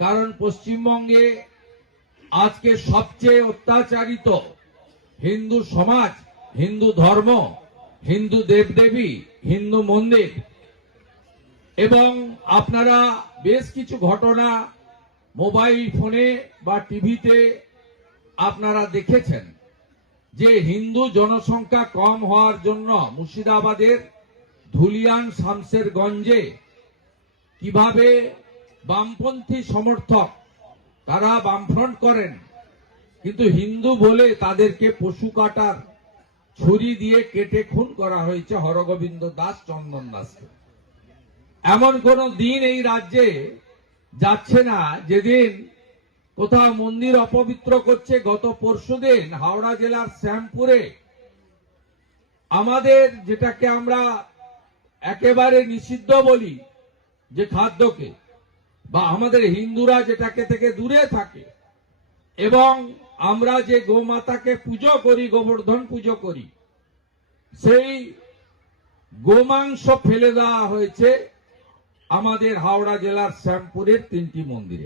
কারণ পশ্চিমবঙ্গে আজকে সবচেয়ে অত্যাচারিত হিন্দু সমাজ, হিন্দু ধর্ম, হিন্দু দেবদেবী, হিন্দু মন্দির। এবং আপনারা বেশ কিছু ঘটনা মোবাইল ফোনে বা টিভিতে আপনারা দেখেছেন যে হিন্দু জনসংখ্যা কম হওয়ার জন্য মুর্শিদাবাদের ধুলিয়ান শামসেরগঞ্জে কিভাবে বামপন্থী সমর্থক তারা বামফ্রন্ট করেন, কিন্তু হিন্দু বলে তাদেরকে পশু কাটার ছুরি দিয়ে কেটে খুন করা হয়েছে হরগোবিন্দ দাস, চন্দন দাসকে। এমন কোন দিন এই রাজ্যে যাচ্ছে না যেদিন কোথাও মন্দির অপবিত্র করছে। গত পরশুদিন হাওড়া জেলার শ্যামপুরে আমাদের যেটাকে আমরা একেবারে নিষিদ্ধ বলি যে খাদ্যকে, বা আমাদের হিন্দুরা যেটাকে থেকে দূরে থাকে, এবং আমরা যে গোমাতাকে পুজো করি, গোবর্ধন পুজো করি, সেই গোমাংস ফেলে দেওয়া হয়েছে আমাদের হাওড়া জেলার শ্যামপুরের 3টি মন্দিরে।